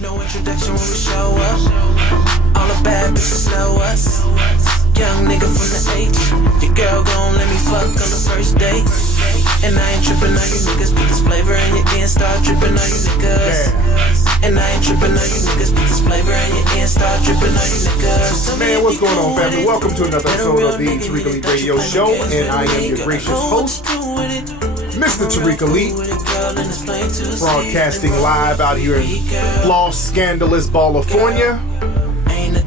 No introduction when we show up. All the bad bitches know us. Young nigga from the H. Your girl gon' let me fuck on the first date. And I ain't trippin' on you niggas. Put this flavor in your ear and start drippin' on you niggas. And I ain't trippin' on you niggas. Put this flavor in your ear and start drippin' on you niggas. Man, what's going on, family? Welcome to another episode of the Tariq Elite Radio Show. And I am your gracious host, Mr. Tariq Elite, broadcasting live out here in Los Scandalous, California.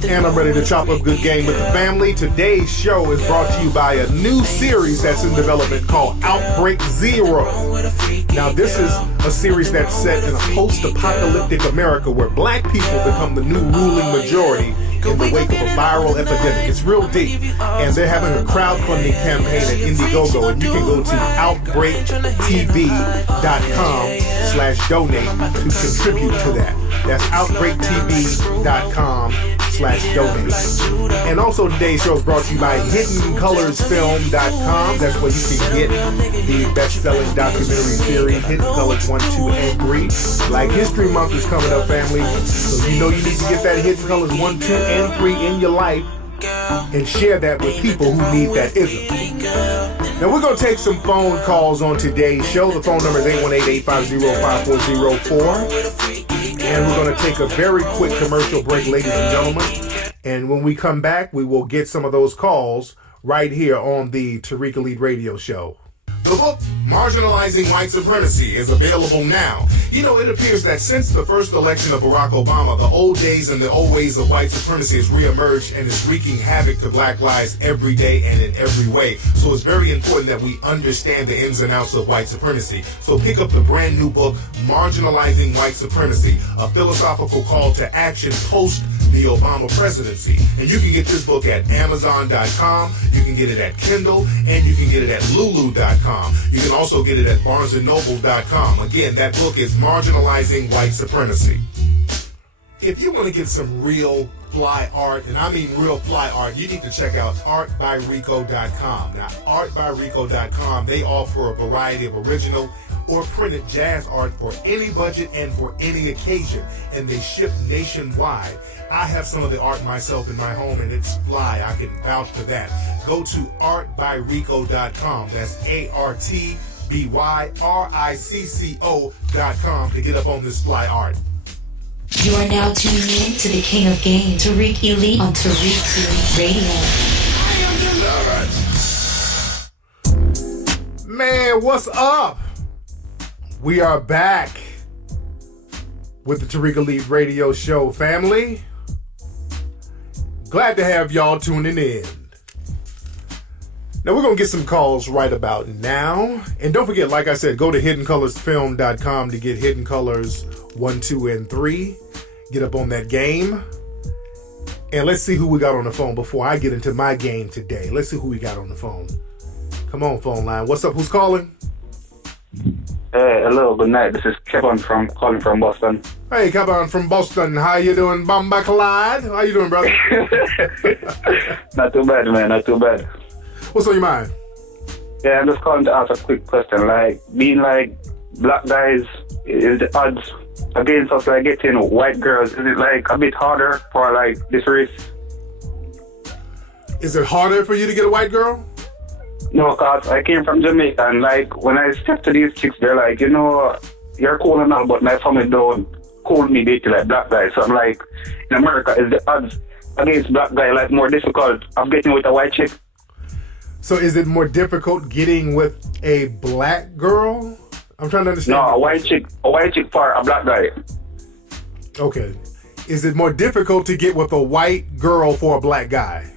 And I'm ready to chop up good game with the family. Today's show is brought to you by a new series that's in development called Outbreak Zero. Now, this is a series that's set in a post-apocalyptic America where black people become the new ruling majority in the wake of a viral epidemic. It's real deep. And they're having a crowdfunding campaign at Indiegogo, and you can go to outbreaktv.com/donate to contribute to that. That's outbreaktv.com/donate. And also today's show is brought to you by HiddenColorsFilm.com. That's where you can get the best-selling documentary series, Hidden Colors 1, 2, and 3. Like History Month is coming up, family. So you know you need to get that Hidden Colors 1, 2, and 3 in your life and share that with people who need that ism. Now we're going to take some phone calls on today's show. The phone number is 818-850-5404. And we're going to take a very quick commercial break, ladies and gentlemen. And when we come back, we will get some of those calls right here on the Tariq Elite Radio Show. The book, Marginalizing White Supremacy, is available now. You know, it appears that since the first election of Barack Obama, the old days and the old ways of white supremacy has reemerged and is wreaking havoc to black lives every day and in every way. So it's very important that we understand the ins and outs of white supremacy. So pick up the brand new book, Marginalizing White Supremacy, a philosophical call to action post the Obama presidency. And you can get this book at Amazon.com, you can get it at Kindle, and you can get it at Lulu.com. You can also get it at BarnesandNoble.com. Again, that book is Marginalizing White Supremacy. If you want to get some real fly art, and I mean real fly art, you need to check out ArtByRico.com. Now, ArtByRico.com, they offer a variety of original or printed jazz art for any budget and for any occasion, and they ship nationwide. I have some of the art myself in my home, and it's fly. I can vouch for that. Go to artbyrico.com. That's ArtByRicco.com to get up on this fly art. You are now tuning in to the King of Game, Tariq Elite on Tariq Elite Radio. I am delivered. Man, what's up? We are back with the Tariq Elite Radio Show, family. Glad to have y'all tuning in. Now, we're going to get some calls right about now. And don't forget, like I said, go to HiddenColorsFilm.com to get Hidden Colors 1, 2, and 3. Get up on that game. And let's see who we got on the phone before I get into my game today. Let's see who we got on the phone. Come on, phone line. What's up? Who's calling? Hello, good night. This is Kevin calling from Boston. Hey, Kevin from Boston. How you doing, Bamba Clyde? How you doing, brother? Not too bad, man. Not too bad. What's on your mind? Yeah, I'm just calling to ask a quick question. Like, being like black guys, is the odds against us like getting white girls, is it like a bit harder for like this race? Is it harder for you to get a white girl? No, cause I came from Jamaica, and like when I step to these chicks, they're like, you know, you're cool and all, but my family don't call me dating like black guys. So I'm like, in America, is the odds against black guy like more difficult of getting with a white chick? So is it more difficult getting with a black girl? I'm trying to understand. No, a white chick for a black guy. Okay. Is it more difficult to get with a white girl for a black guy?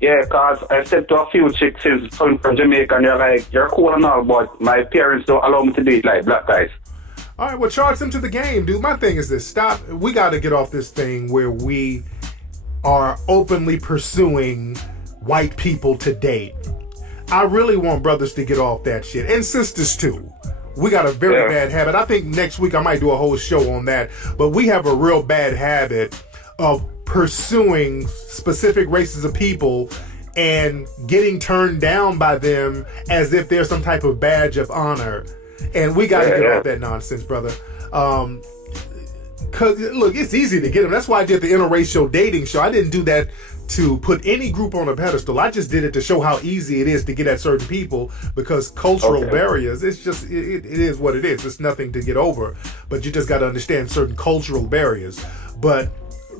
Yeah, cause I said to a few chicks since coming from Jamaica, and they're like, you're cool and all, but my parents don't allow me to date like black guys. All right, well, charge them to the game, dude. My thing is this. We got to get off this thing where we are openly pursuing white people to date. I really want brothers to get off that shit, and sisters too. We got a very bad habit. I think next week I might do a whole show on that, but we have a real bad habit of pursuing specific races of people and getting turned down by them as if they're some type of badge of honor. And we got to get off that nonsense, brother. Because, look, it's easy to get them. That's why I did the interracial dating show. I didn't do that to put any group on a pedestal. I just did it to show how easy it is to get at certain people, because cultural barriers, it's just, it is what it is. It's nothing to get over, but you just got to understand certain cultural barriers. But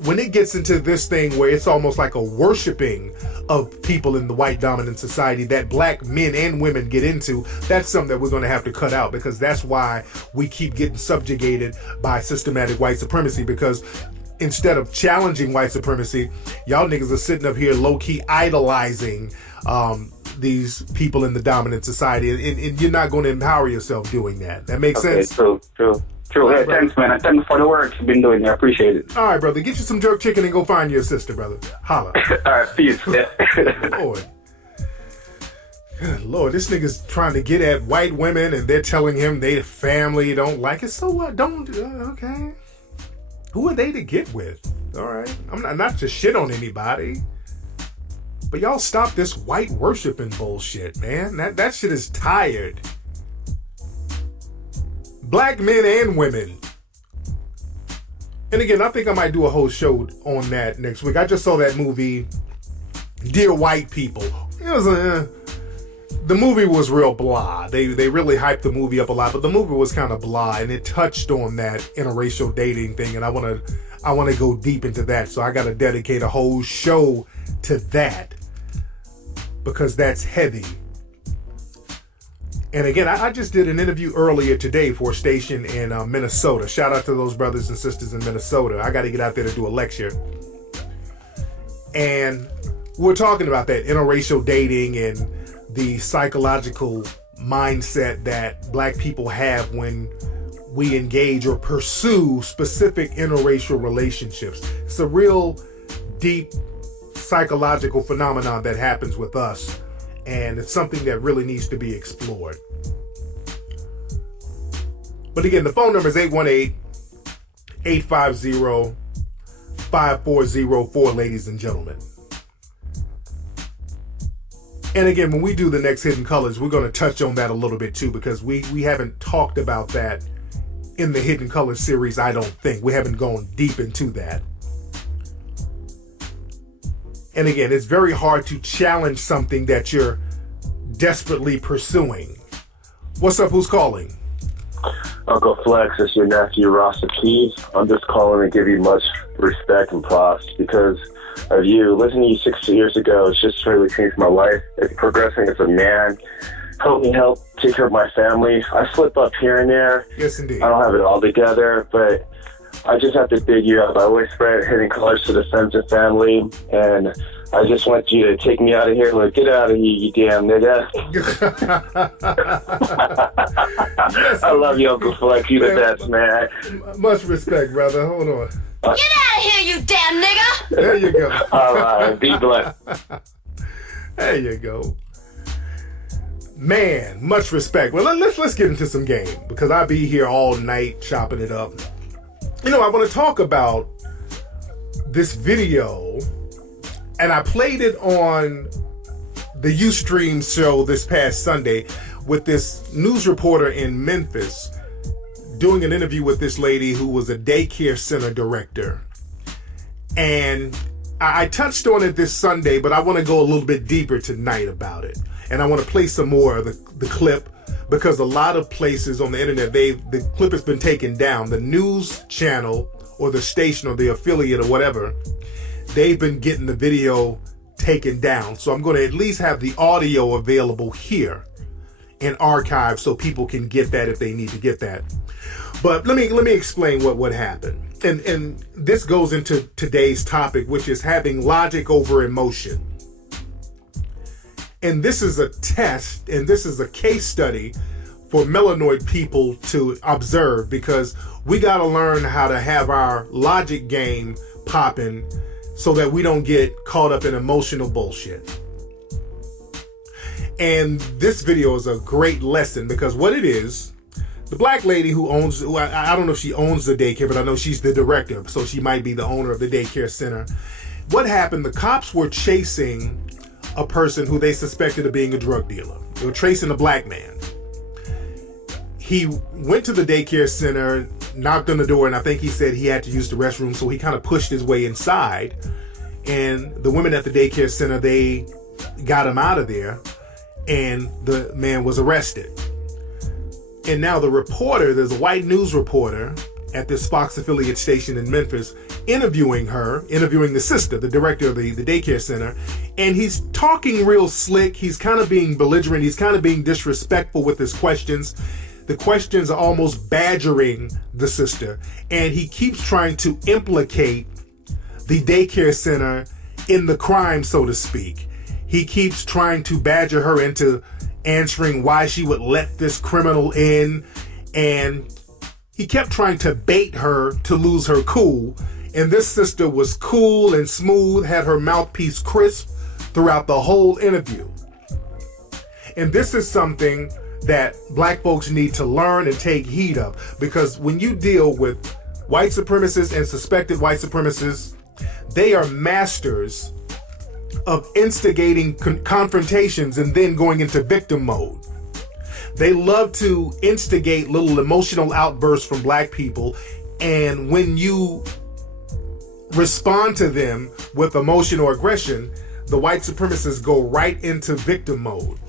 when it gets into this thing where it's almost like a worshiping of people in the white dominant society that black men and women get into, that's something that we're going to have to cut out, because that's why we keep getting subjugated by systematic white supremacy. Because instead of challenging white supremacy, y'all niggas are sitting up here low-key idolizing these people in the dominant society, and you're not going to empower yourself doing that. That makes sense? True. Right, hey, thanks, man. Thanks for the work you've been doing. I appreciate it. All right, brother. Get you some jerk chicken and go find your sister, brother. Holla. All right, peace. Yeah. Lord. Good Lord, this nigga's trying to get at white women, and they're telling him their family don't like it. So what? Don't, okay. Who are they to get with? All right. I'm not to shit on anybody, but y'all stop this white worshiping bullshit, man. That shit is tired. Black men and women. And again, I think I might do a whole show on that next week. I just saw that movie, Dear White People. It was the movie was real blah. They really hyped the movie up a lot, but the movie was kind of blah, and it touched on that interracial dating thing, and I want to go deep into that. So I got to dedicate a whole show to that, because that's heavy. And again, I just did an interview earlier today for a station in Minnesota. Shout out to those brothers and sisters in Minnesota. I got to get out there to do a lecture. And we're talking about that interracial dating and the psychological mindset that black people have when we engage or pursue specific interracial relationships. It's a real deep psychological phenomenon that happens with us. And it's something that really needs to be explored. But again, the phone number is 818-850-5404, ladies and gentlemen. And again, when we do the next Hidden Colors, we're going to touch on that a little bit too, because we haven't talked about that in the Hidden Colors series, I don't think. We haven't gone deep into that. And again, it's very hard to challenge something that you're desperately pursuing. What's up? Who's calling? Uncle Flex, it's your nephew, Rasta Keys. I'm just calling to give you much respect and props because of you. Listening to you 6 years ago, it's just really changed my life. It's progressing as a man. Help me help take care of my family. I slip up here and there. Yes, indeed. I don't have it all together, but I just have to big you up. I always spread Hidden Colors to the friends and family, and I just want you to take me out of here. Like, get out of here, you damn nigga. Yes, I love you, Uncle Flex. You the best, man. Much respect, brother. Hold on. Get out of here, you damn nigga! There you go. All right, be blessed. There you go. Man, much respect. Well, let's get into some game, because I'll be here all night chopping it up. You know, I want to talk about this video, and I played it on the Ustream show this past Sunday with this news reporter in Memphis doing an interview with this lady who was a daycare center director. And I touched on it this Sunday, but I want to go a little bit deeper tonight about it. And I want to play some more of the clip, because a lot of places on the internet, the clip has been taken down. The news channel or the station or the affiliate or whatever, they've been getting the video taken down. So I'm going to at least have the audio available here in archive so people can get that if they need to get that. But let me explain what happened. And this goes into today's topic, which is having logic over emotion. And this is a test, and this is a case study for melanoid people to observe, because we got to learn how to have our logic game popping so that we don't get caught up in emotional bullshit. And this video is a great lesson, because what it is, the black lady who owns, I don't know if she owns the daycare, but I know she's the director, so she might be the owner of the daycare center. What happened, the cops were chasing a person who they suspected of being a drug dealer. They were tracing a black man. He went to the daycare center. knocked on the door, and I think he said he had to use the restroom, so he kind of pushed his way inside. And the women at the daycare center, they got him out of there, and the man was arrested. And now the reporter, there's a white news reporter at this Fox affiliate station in Memphis, interviewing the sister, the director of the daycare center, and he's talking real slick. He's kind of being belligerent. He's kind of being disrespectful with his questions. The questions are almost badgering the sister, and he keeps trying to implicate the daycare center in the crime, so to speak. He keeps trying to badger her into answering why she would let this criminal in, and he kept trying to bait her to lose her cool. And this sister was cool and smooth, had her mouthpiece crisp throughout the whole interview. And this is something that black folks need to learn and take heed of, because when you deal with white supremacists and suspected white supremacists, they are masters of instigating confrontations and then going into victim mode. They love to instigate little emotional outbursts from black people, and when you respond to them with emotion or aggression, the white supremacists go right into victim mode.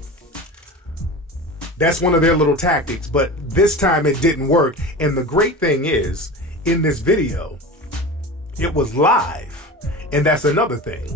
That's one of their little tactics, but this time it didn't work. And the great thing is, in this video, it was live, and that's another thing.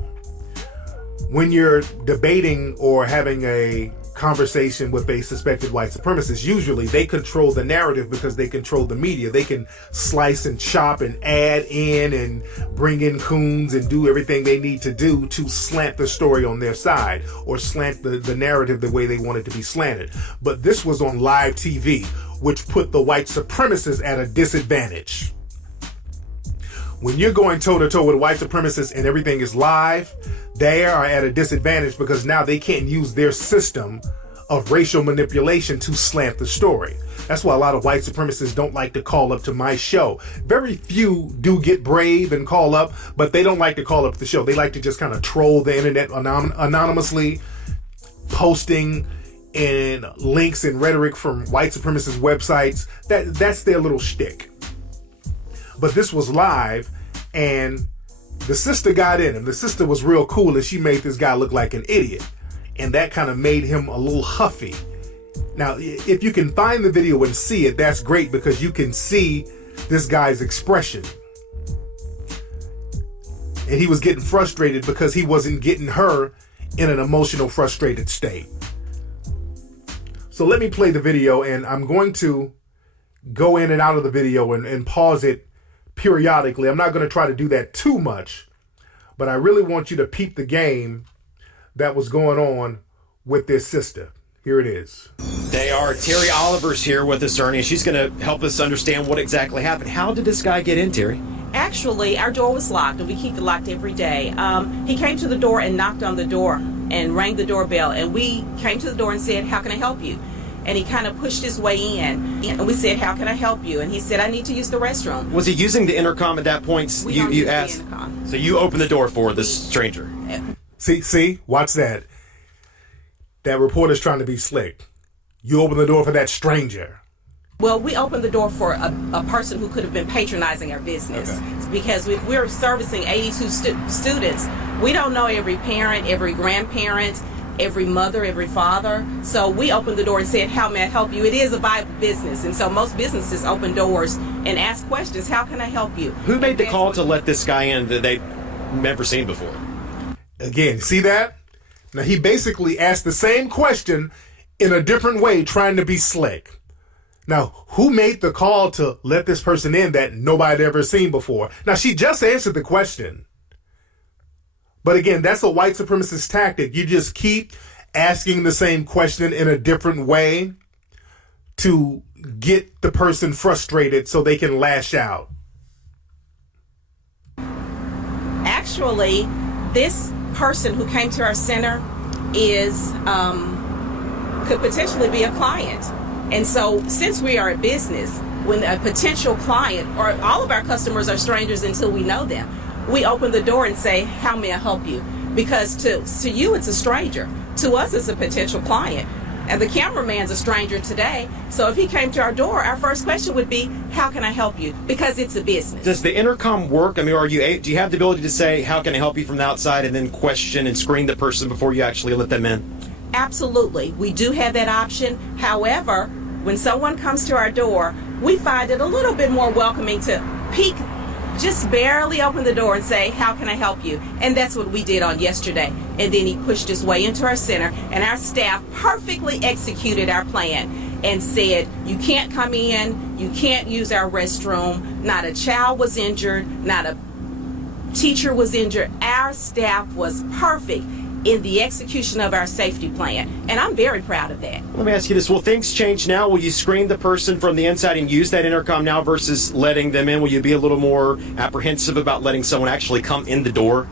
When you're debating or having a conversation with a suspected white supremacist, usually they control the narrative because they control the media. They can slice and chop and add in and bring in coons and do everything they need to do to slant the story on their side or slant the narrative the way they want it to be slanted. But this was on live TV, which put the white supremacists at a disadvantage. When you're going toe-to-toe with white supremacists and everything is live, they are at a disadvantage because now they can't use their system of racial manipulation to slant the story. That's why a lot of white supremacists don't like to call up to my show. Very few do get brave and call up, but they don't like to call up the show. They like to just kind of troll the internet anonymously, posting and links and rhetoric from white supremacist websites. That's their little shtick. But this was live, and the sister got in him. The sister was real cool, and she made this guy look like an idiot. And that kind of made him a little huffy. Now, if you can find the video and see it, that's great, because you can see this guy's expression. And he was getting frustrated because he wasn't getting her in an emotional, frustrated state. So let me play the video, and I'm going to go in and out of the video and pause it periodically. I'm not going to try to do that too much, but I really want you to peep the game that was going on with this sister. Here it is. They are. Terry Oliver's here with us, Ernie. She's going to help us understand what exactly happened. How did this guy get in, Terry? Actually, our door was locked, and we keep it locked every day. He came to the door and knocked on the door and rang the doorbell, and we came to the door and said, "How can I help you?" And he kind of pushed his way in, and we said, "How can I help you?" And he said, "I need to use the restroom." Was he using the intercom at that point? You asked. So you opened the door for this stranger. See, watch that. That reporter's trying to be slick. You opened the door for that stranger. Well, we opened the door for a person who could have been patronizing our business. Okay. Because we're servicing 82 students. We don't know every parent, every grandparent, every mother, every father. So we opened the door and said, "How may I help you?" It is a viable business. And so most businesses open doors and ask questions. "How can I help you?" Who made the call to let this guy in that they'd never seen before? Again, see that? Now he basically asked the same question in a different way, trying to be slick. Now, who made the call to let this person in that nobody had ever seen before? Now, she just answered the question. But again, that's a white supremacist tactic. You just keep asking the same question in a different way to get the person frustrated so they can lash out. Actually, this person who came to our center could potentially be a client. And so since we are a business, when a potential client, or all of our customers are strangers until we know them, we open the door and say, "How may I help you?" Because to you, it's a stranger. To us, it's a potential client. And the cameraman's a stranger today. So if he came to our door, our first question would be, how can I help you? Because it's a business. Does the intercom work? I mean, do you have the ability to say, how can I help you from the outside, and then question and screen the person before you actually let them in? Absolutely. We do have that option. However, when someone comes to our door, we find it a little bit more welcoming to peek, just barely open the door and say, how can I help you? And that's what we did on yesterday. And then he pushed his way into our center, and our staff perfectly executed our plan and said, you can't come in, you can't use our restroom. Not a child was injured, not a teacher was injured. Our staff was perfect in the execution of our safety plan, and I'm very proud of that. Let me ask you this. Will things change now? Will you screen the person from the inside and use that intercom now versus letting them in? Will you be a little more apprehensive about letting someone actually come in the door?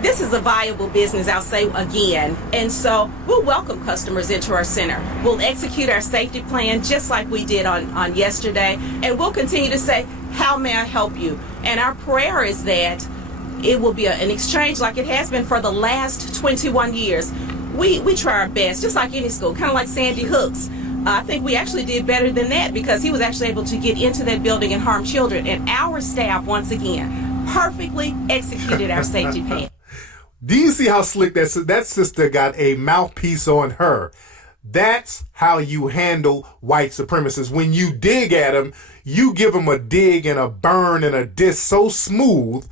This is a viable business, I'll say again, and so we'll welcome customers into our center. We'll execute our safety plan just like we did on yesterday, and we'll continue to say, how may I help you? And our prayer is that it will be an exchange like it has been for the last 21 years. We try our best, just like any school, kind of like Sandy Hook's. I think we actually did better than that because he was actually able to get into that building and harm children. And our staff, once again, perfectly executed our safety plan. Do you see how slick that sister got a mouthpiece on her? That's how you handle white supremacists. When you dig at them, you give them a dig and a burn and a diss so smooth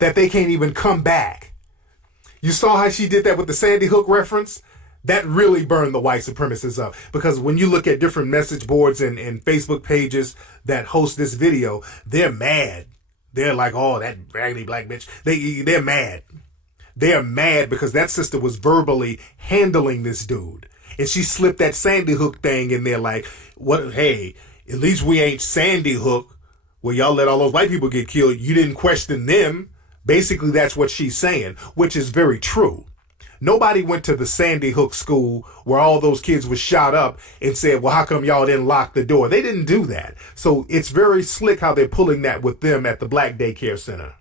that they can't even come back. You saw how she did that with the Sandy Hook reference? That really burned the white supremacists up. Because when you look at different message boards and Facebook pages that host this video, they're mad. They're like, oh, that raggedy black bitch. They're mad. They're mad because that sister was verbally handling this dude. And she slipped that Sandy Hook thing in there like, what? Hey, at least we ain't Sandy Hook where y'all let all those white people get killed. You didn't question them. Basically, that's what she's saying, which is very true. Nobody went to the Sandy Hook school where all those kids were shot up and said, well, how come y'all didn't lock the door? They didn't do that. So it's very slick how they're pulling that with them at the Black Daycare Center.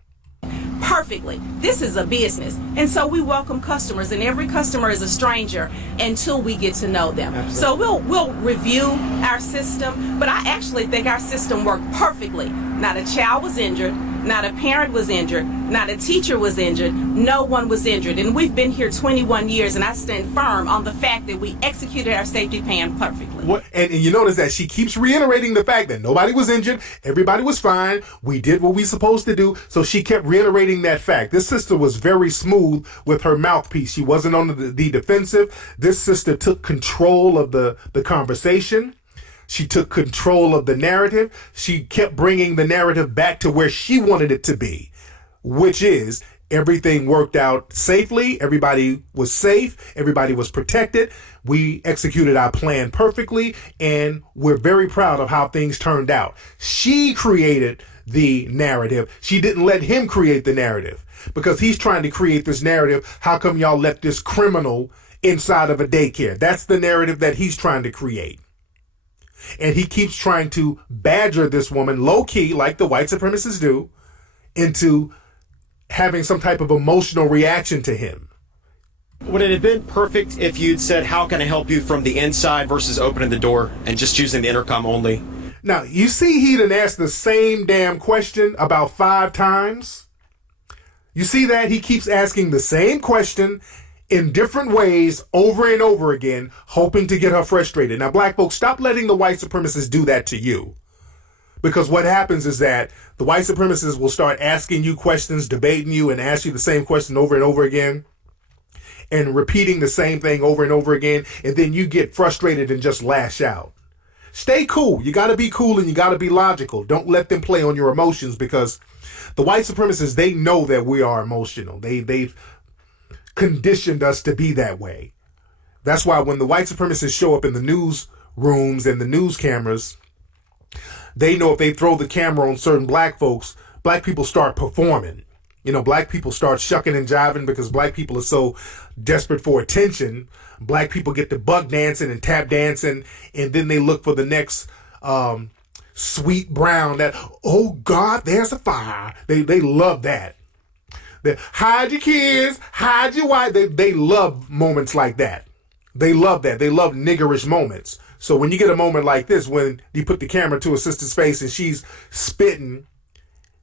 Perfectly. This is a business. And so we welcome customers, and every customer is a stranger until we get to know them. Absolutely. So we'll review our system, but I actually think our system worked perfectly. Not a child was injured, not a parent was injured, not a teacher was injured, no one was injured. And we've been here 21 years, and I stand firm on the fact that we executed our safety plan perfectly. And you notice that she keeps reiterating the fact that nobody was injured, everybody was fine, we did what we supposed to do, so she kept reiterating that fact. This sister was very smooth with her mouthpiece. She wasn't on the defensive. This sister took control of the conversation. She took control of the narrative. She kept bringing the narrative back to where she wanted it to be, which is everything worked out safely. Everybody was safe. Everybody was protected. We executed our plan perfectly, and we're very proud of how things turned out. She created the narrative. She didn't let him create the narrative because he's trying to create this narrative. How come y'all let this criminal inside of a daycare? That's the narrative that he's trying to create. And he keeps trying to badger this woman low-key, like the white supremacists do, into having some type of emotional reaction to him. Would it have been perfect if you'd said, how can I help you from the inside versus opening the door and just using the intercom only? Now, you see he done asked the same damn question about 5 times? You see that? He keeps asking the same question in different ways over and over again, hoping to get her frustrated. Now, black folks, stop letting the white supremacists do that to you. Because what happens is that the white supremacists will start asking you questions, debating you, and ask you the same question over and over again, and repeating the same thing over and over again, and then you get frustrated and just lash out. Stay cool. You got to be cool and you got to be logical. Don't let them play on your emotions, because the white supremacists, they know that we are emotional. They've conditioned us to be that way. That's why when the white supremacists show up in the news rooms and the news cameras, they know if they throw the camera on certain black folks, black people start performing. You know, black people start shucking and jiving because black people are so desperate for attention. Black people get to buck dancing and tap dancing, and then they look for the next sweet brown that, oh God, there's a fire. They love that. Hide your kids, hide your wife. They love moments like that. They love that. They love niggerish moments. So when you get a moment like this, when you put the camera to a sister's face and she's spitting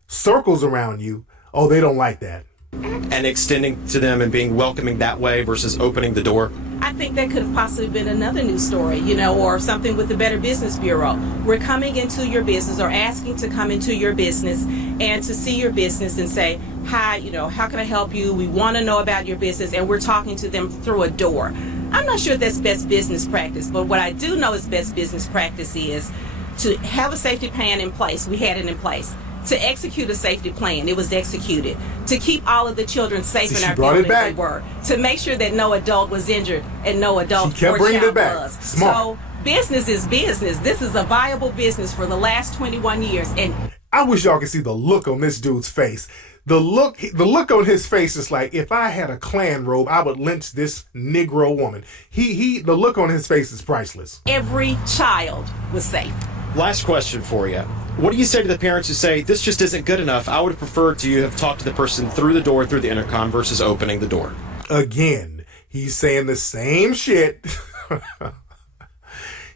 circles around you, oh, they don't like that. And extending to them and being welcoming that way versus opening the door. I think that could have possibly been another news story, or something with the Better Business Bureau. We're coming into your business or asking to come into your business and to see your business and say, hi, how can I help you? We want to know about your business, and we're talking to them through a door. I'm not sure if that's best business practice, but what I do know is best business practice is to have a safety plan in place. We had it in place. To execute a safety plan, it was executed. To keep all of the children safe in our buildings, they were. To make sure that no adult was injured and no adult or child was. Smart. So business is business. This is a viable business for the last 21 years. And I wish y'all could see the look on this dude's face. The look on his face is like, if I had a Klan robe, I would lynch this Negro woman. The look on his face is priceless. Every child was safe. Last question for you. What do you say to the parents who say, this just isn't good enough? I would have preferred to have talked to the person through the door, through the intercom, versus opening the door. Again, he's saying the same shit.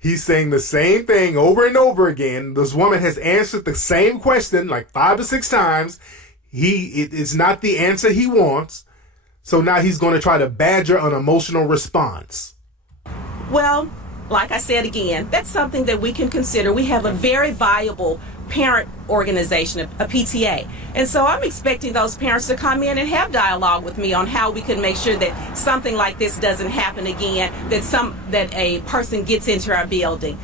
He's saying the same thing over and over again. This woman has answered the same question like 5 or 6 times. It's not the answer he wants. So now he's going to try to badger an emotional response. Well, like I said again, that's something that we can consider. We have a very viable parent organization, a PTA. And so I'm expecting those parents to come in and have dialogue with me on how we can make sure that something like this doesn't happen again, that a person gets into our building.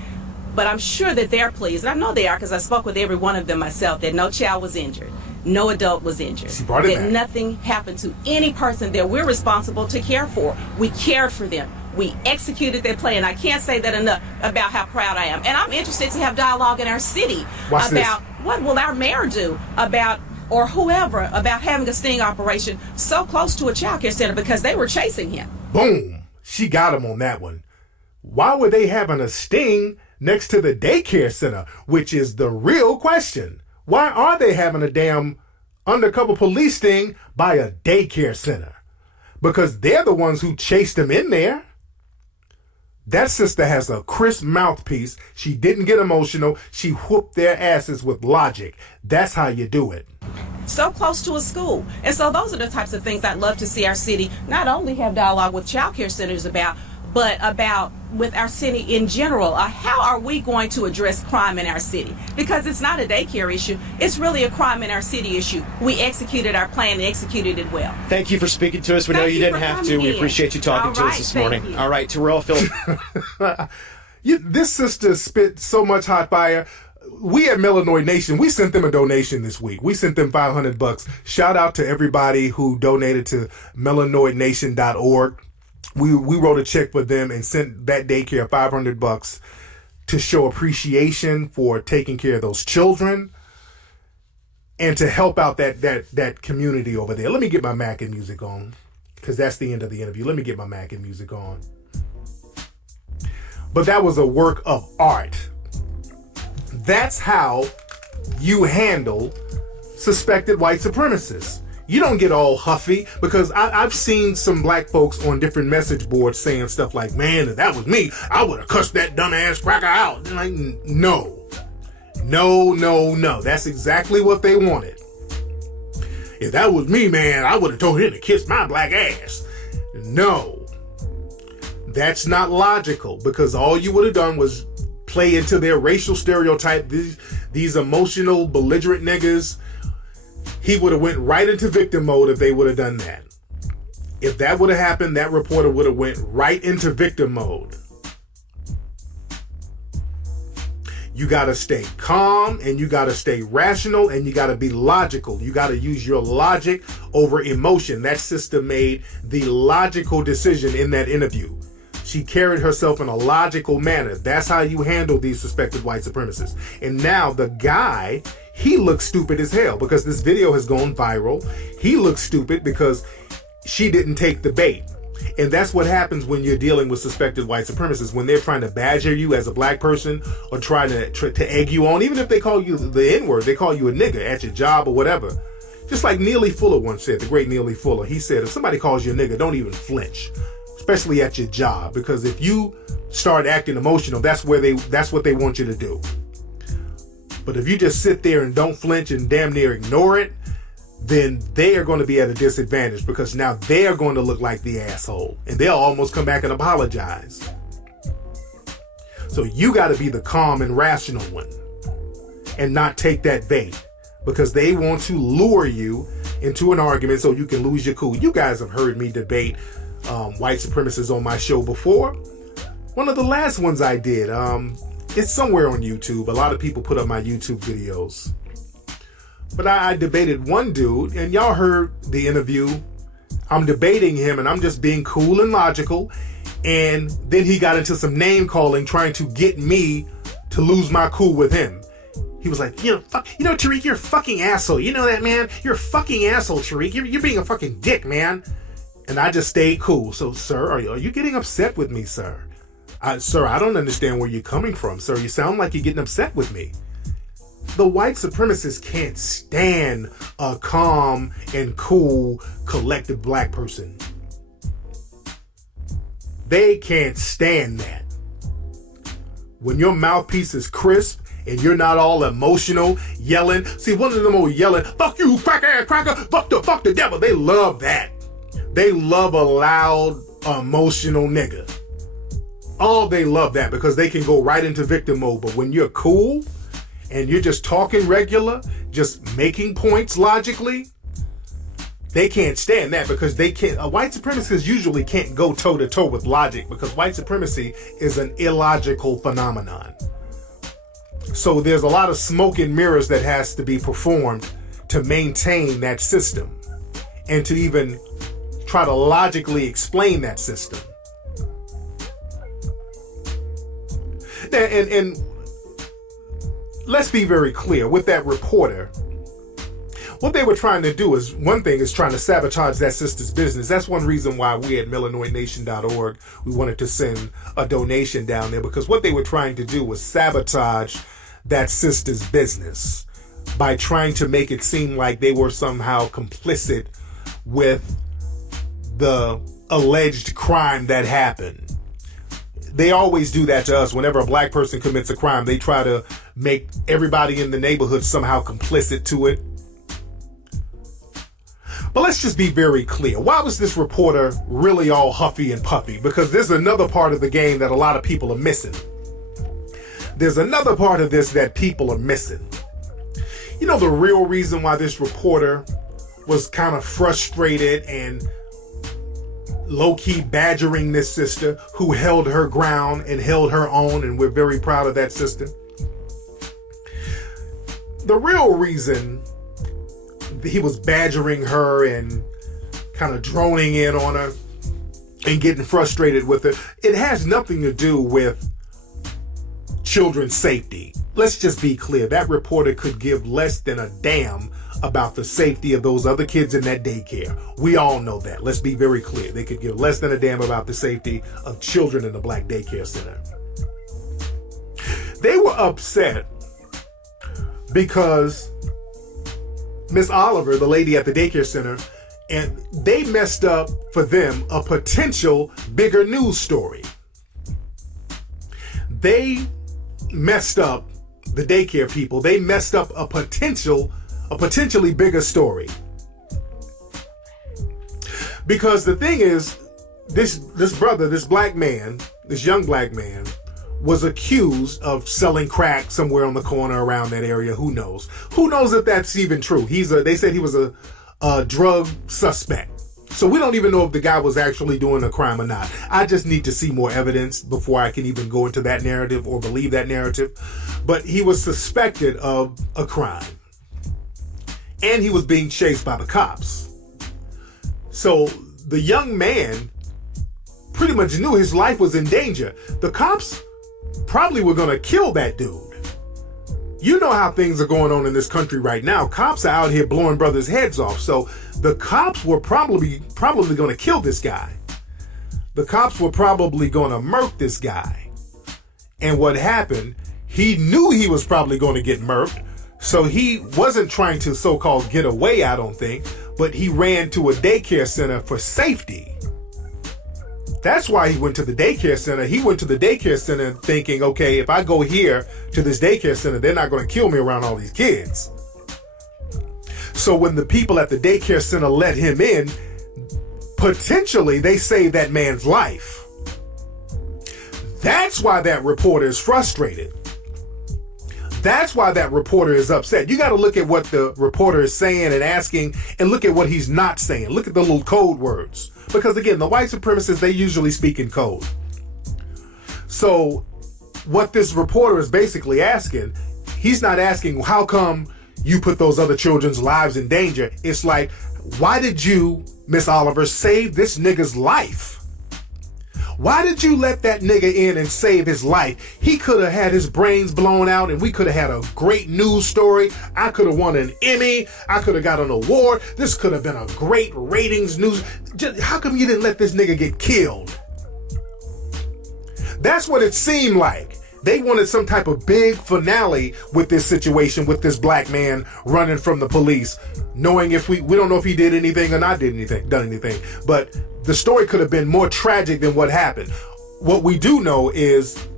But I'm sure that they're pleased, and I know they are because I spoke with every one of them myself, that no child was injured. No adult was injured. That nothing happened to any person that we're responsible to care for. We cared for them. We executed their plan. I can't say that enough about how proud I am. And I'm interested to have dialogue in our city about what will our mayor do or whoever, about having a sting operation so close to a child care center because they were chasing him. Boom. She got him on that one. Why were they having a sting next to the daycare center, which is the real question? Why are they having a damn undercover police sting by a daycare center? Because they're the ones who chased him in there. That sister has a crisp mouthpiece. She didn't get emotional. She whooped their asses with logic. That's how you do it. So close to a school. And so those are the types of things I'd love to see our city not only have dialogue with child care centers about, but about with our city in general. How are we going to address crime in our city? Because it's not a daycare issue. It's really a crime in our city issue. We executed our plan and executed it well. Thank you for speaking to us. We know you didn't have to. We appreciate you talking to us this morning. All right, Terrell, Phil. This sister spit so much hot fire. We at Melanoid Nation, we sent them a donation this week. We sent them $500. Shout out to everybody who donated to melanoidnation.org. We wrote a check for them and sent that daycare $500 to show appreciation for taking care of those children and to help out that community over there. Let me get my Mac and music on because that's the end of the interview. Let me get my Mac and music on. But that was a work of art. That's how you handle suspected white supremacists. You don't get all huffy because I've seen some black folks on different message boards saying stuff like, man, if that was me, I would have cussed that dumbass cracker out. And like, no. That's exactly what they wanted. If that was me, man, I would have told him to kiss my black ass. No. That's not logical because all you would have done was play into their racial stereotype. These emotional, belligerent niggas. He would have went right into victim mode if they would have done that. If that would have happened, that reporter would have went right into victim mode. You got to stay calm and you got to stay rational and you got to be logical. You got to use your logic over emotion. That sister made the logical decision in that interview. She carried herself in a logical manner. That's how you handle these suspected white supremacists. And now the guy, he looks stupid as hell because this video has gone viral. He looks stupid because she didn't take the bait. And that's what happens when you're dealing with suspected white supremacists. When they're trying to badger you as a black person or trying to egg you on, even if they call you the N-word, they call you a nigga at your job or whatever. Just like Neely Fuller once said, the great Neely Fuller. He said, if somebody calls you a nigga, don't even flinch. especially at your job, because if you start acting emotional, that's what they want you to do. But if you just sit there and don't flinch and damn near ignore it, then they are going to be at a disadvantage, because now they are going to look like the asshole and they'll almost come back and apologize. So you got to be the calm and rational one and not take that bait, because they want to lure you into an argument so you can lose your cool. You guys have heard me debate white supremacists on my show before. One of the last ones I did, it's somewhere on YouTube. A lot of people put up my YouTube videos. But I debated one dude, and y'all heard the interview. I'm debating him, and I'm just being cool and logical. And then he got into some name calling, trying to get me to lose my cool with him. He was like, Tariq, you're a fucking asshole. You know that, man? You're a fucking asshole, Tariq. You're being a fucking dick, man. And I just stayed cool. So, sir, are you getting upset with me, sir? Sir, I don't understand where you're coming from, sir. You sound like you're getting upset with me. The white supremacists can't stand a calm and cool, collective black person. They can't stand that. When your mouthpiece is crisp and you're not all emotional, yelling. See, one of them old yelling, fuck you, cracker, fuck the devil. They love that. They love a loud, emotional nigga. Oh, they love that because they can go right into victim mode. But when you're cool and you're just talking regular, just making points logically, they can't stand that, because they can't. White supremacists usually can't go toe to toe with logic, because white supremacy is an illogical phenomenon. So there's a lot of smoke and mirrors that has to be performed to maintain that system and to even try to logically explain that system. And let's be very clear with that reporter. What they were trying to do is, one thing is trying to sabotage that sister's business. That's one reason why we at MillinoisNation.org, we wanted to send a donation down there, because what they were trying to do was sabotage that sister's business by trying to make it seem like they were somehow complicit with the alleged crime that happened. They always do that to us. Whenever a black person commits a crime, they try to make everybody in the neighborhood somehow complicit to it. But let's just be very clear. Why was this reporter really all huffy and puffy? Because there's another part of the game that a lot of people are missing. There's another part of this that people are missing. You know, the real reason why this reporter was kind of frustrated and low-key badgering this sister who held her ground and held her own, and we're very proud of that sister. The real reason he was badgering her and kind of droning in on her and getting frustrated with her, it has nothing to do with children's safety. Let's just be clear. That reporter could give less than a damn about the safety of those other kids in that daycare. We all know that. Let's be very clear. They could give less than a damn about the safety of children in the black daycare center. They were upset because Miss Oliver, the lady at the daycare center, and they messed up for them a potential bigger news story. They messed up, the daycare people, they messed up a potentially bigger story. Because the thing is, this brother, this black man, this young black man, was accused of selling crack somewhere on the corner around that area. Who knows? Who knows if that's even true? They said he was a drug suspect. So we don't even know if the guy was actually doing a crime or not. I just need to see more evidence before I can even go into that narrative or believe that narrative. But he was suspected of a crime. And he was being chased by the cops. So the young man pretty much knew his life was in danger. The cops probably were going to kill that dude. You know how things are going on in this country right now. Cops are out here blowing brothers' heads off. So the cops were probably going to kill this guy. The cops were probably going to murk this guy. And what happened, he knew he was probably going to get murked. So he wasn't trying to so-called get away, I don't think, but he ran to a daycare center for safety. That's why he went to the daycare center. He went to the daycare center thinking, okay, if I go here to this daycare center, they're not going to kill me around all these kids. So when the people at the daycare center let him in, potentially they saved that man's life. That's why that reporter is frustrated. That's why that reporter is upset. You got to look at what the reporter is saying and asking, and look at what he's not saying. Look at the little code words. Because again, the white supremacists, they usually speak in code. So what this reporter is basically asking, he's not asking, how come you put those other children's lives in danger? It's like, why did you, Miss Oliver, save this nigga's life? Why did you let that nigga in and save his life? He could have had his brains blown out and we could have had a great news story. I could have won an Emmy. I could have got an award. This could have been a great ratings news. How come you didn't let this nigga get killed? That's what it seemed like. They wanted some type of big finale with this situation, with this black man running from the police, knowing if we don't know if he did anything or not done anything. But the story could have been more tragic than what happened. What we do know is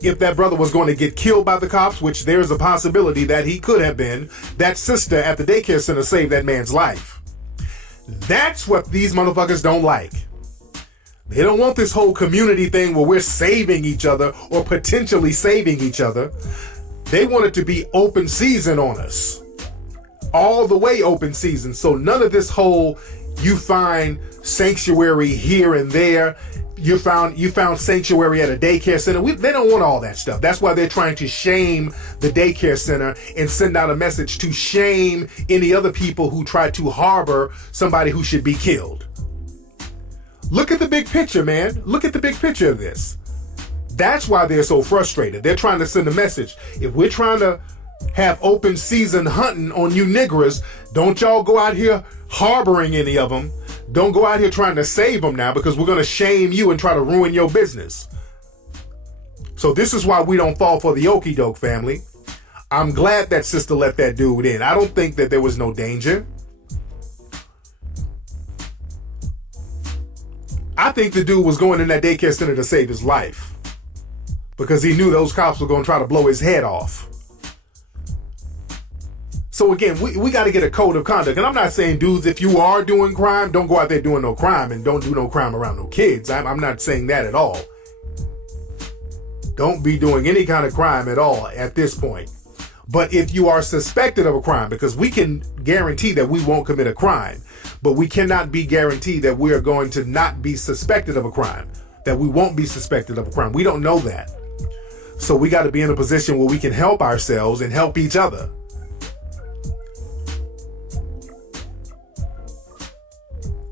if that brother was going to get killed by the cops, which there's a possibility that he could have been, that sister at the daycare center saved that man's life. That's what these motherfuckers don't like. They don't want this whole community thing where we're saving each other or potentially saving each other. They want it to be open season on us. All the way open season. So none of this whole, you find sanctuary here and there. You found sanctuary at a daycare center. They don't want all that stuff. That's why they're trying to shame the daycare center and send out a message to shame any other people who try to harbor somebody who should be killed. Look at the big picture, man. Look at the big picture of this. That's why they're so frustrated. They're trying to send a message. If we're trying to have open season hunting on you niggers, don't y'all go out here harboring any of them. Don't go out here trying to save them now, because we're going to shame you and try to ruin your business. So this is why we don't fall for the okie doke, family. I'm glad that sister let that dude in. I don't think that there was no danger. I think the dude was going in that daycare center to save his life because he knew those cops were going to try to blow his head off. So again, we got to get a code of conduct. And I'm not saying, dudes, if you are doing crime, don't go out there doing no crime and don't do no crime around no kids. I'm not saying that at all. Don't be doing any kind of crime at all at this point. But if you are suspected of a crime, because we can guarantee that we won't commit a crime, but we cannot be guaranteed that we are going to not be suspected of a crime, that we won't be suspected of a crime. We don't know that. So we got to be in a position where we can help ourselves and help each other.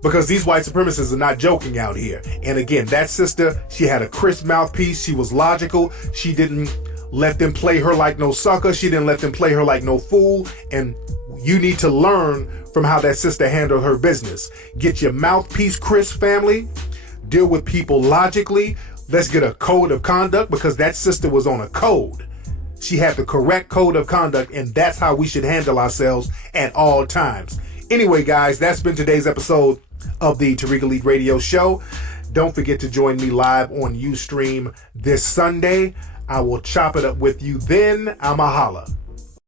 Because these white supremacists are not joking out here. And again, that sister, she had a crisp mouthpiece. She was logical. She didn't let them play her like no sucker. She didn't let them play her like no fool. And you need to learn from how that sister handled her business. Get your mouthpiece crisp, family. Deal with people logically. Let's get a code of conduct, because that sister was on a code. She had the correct code of conduct, and that's how we should handle ourselves at all times. Anyway, guys, that's been today's episode of the Tariq Elite Radio Show. Don't forget to join me live on Ustream this Sunday. I will chop it up with you then. I'ma holla.